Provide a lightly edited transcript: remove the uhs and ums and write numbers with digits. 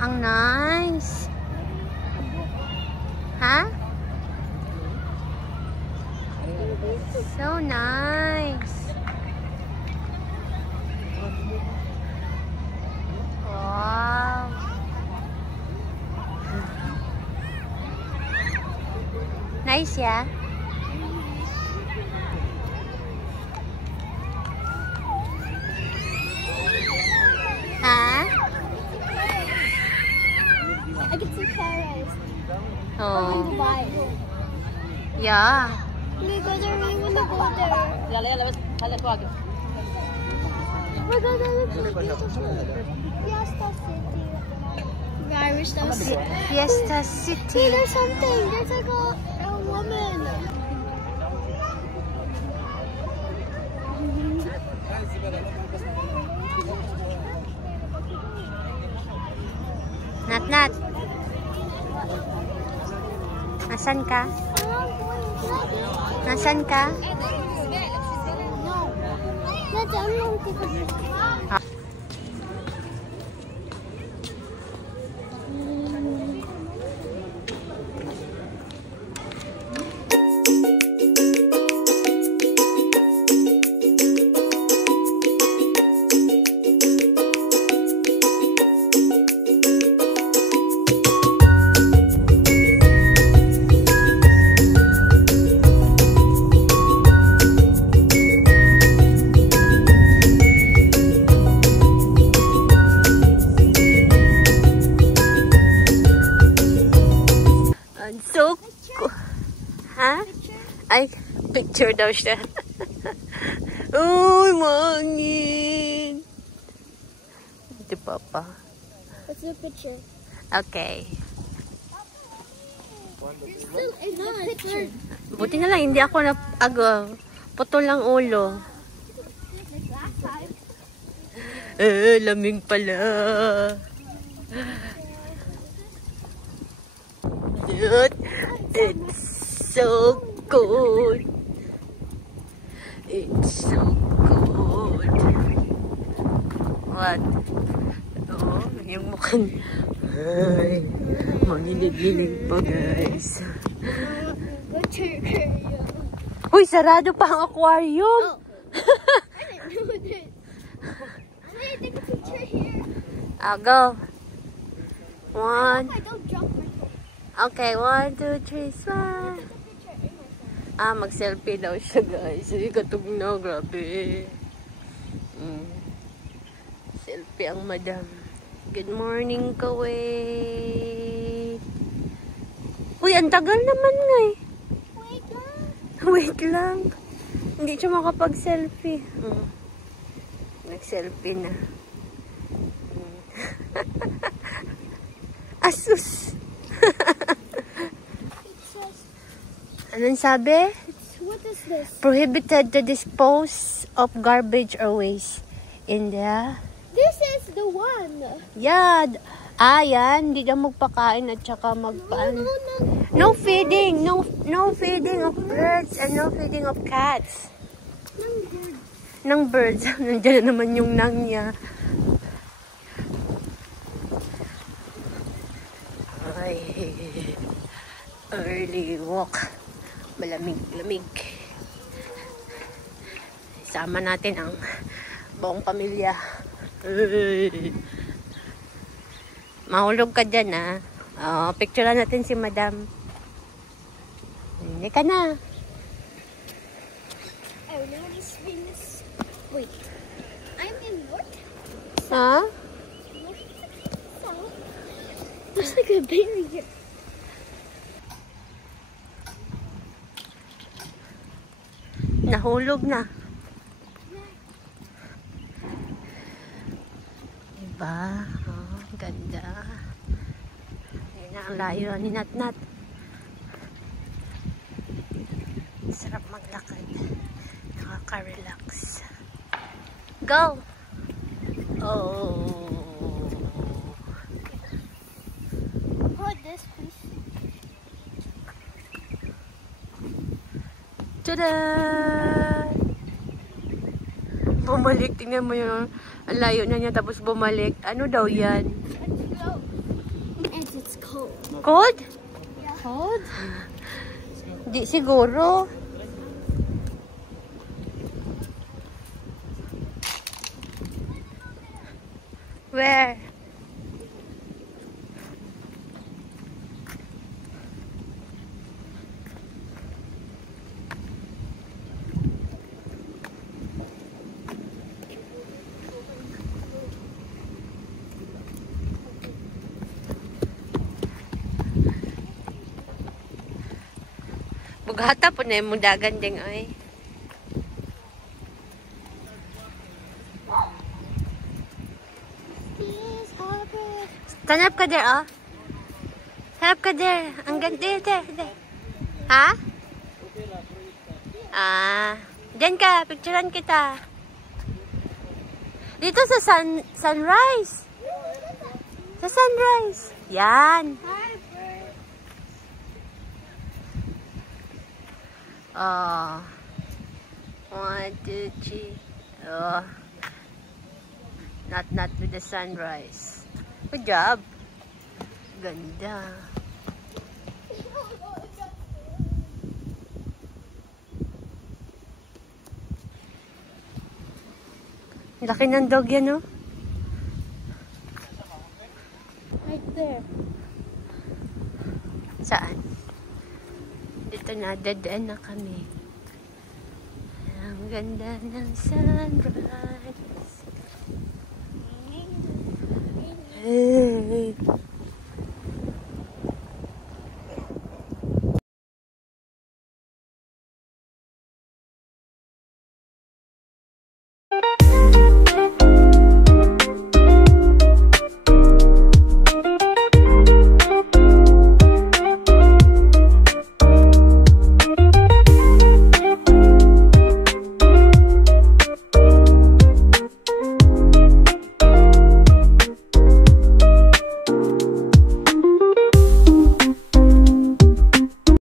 Ang nice. Ha? So nice. Wow. Nice, yeah? Huh? I can see Paris. Oh. Dubai. Yeah. Because I really want to go there. We're gonna look Fiesta City. Fiesta City. Fiesta See, City. there's something. There's like a woman. Nat. Nasaan ka? Nasaan ka? No. That's unlimited. So, ha? Ay, picture daw siya. Uy, mangin. Ito, Papa. Let's do a picture. Okay. Still in the picture. Buti na lang, hindi ako putol lang ulo. Lamig pala. It's so good. It's so good. What? Oh, yung mukhang... Ay, manginigilin pa, guys. Uy, sarado pa ang aquarium. Oh. I didn't know this. I'm gonna take a picture here. I'll go. One. I don't drop my phone. Okay, 1, 2, 3, smile. Mag-selfie daw siya, guys. Ay, katog na, grabe. Selfie ang madam. Good morning, Kuwait. Uy, ang tagal naman nga eh. Wait lang. Wait lang. Hindi siya makapag-selfie. Nag-selfie na. Asus! Anong sabi? What is this? Prohibited to dispose of garbage or waste in the... This is the one. Yeah. Yan. Hindi na magpakain at saka magpaan. No. No feeding. No feeding of birds and no feeding of cats. Ng birds. Nandiyan na naman yung nang niya. Ay. Early walk. Malamig-lamig. Sama natin ang buong pamilya. Mahulog ka dyan, ha? Picturean natin si Madam. Hindi ka na. I want to spin this. Wait. I'm in north. Ha? South. There's like a baby here. Nahulog na. Diba? Oh, ganda. Ayan na ang layo ni Nat. Sarap maglakad. Nakaka-relax. Go! Oh! Hold this, please. Ta-da! Bumalik. Tingnan mo yun. Ang layo na niya tapos bumalik. Ano daw yan? It's cold. Cold? Yeah. Cold? Di siguro. Where? Bugata po na yung dagan ding ay. Stand up ka there, oh. Stand up ka there. Ang ganda, there. Ha? Diyan ka. Picturean kita. Dito sa sunrise. Sa sunrise. Yan. Oh. 1, 2, 3. Oh. Not with the sunrise. Good job. Ganda. Laki ng dog yan, no? Right there. Saan? Dito na, dead end na kami. Ang ganda ng sunrise. Hey.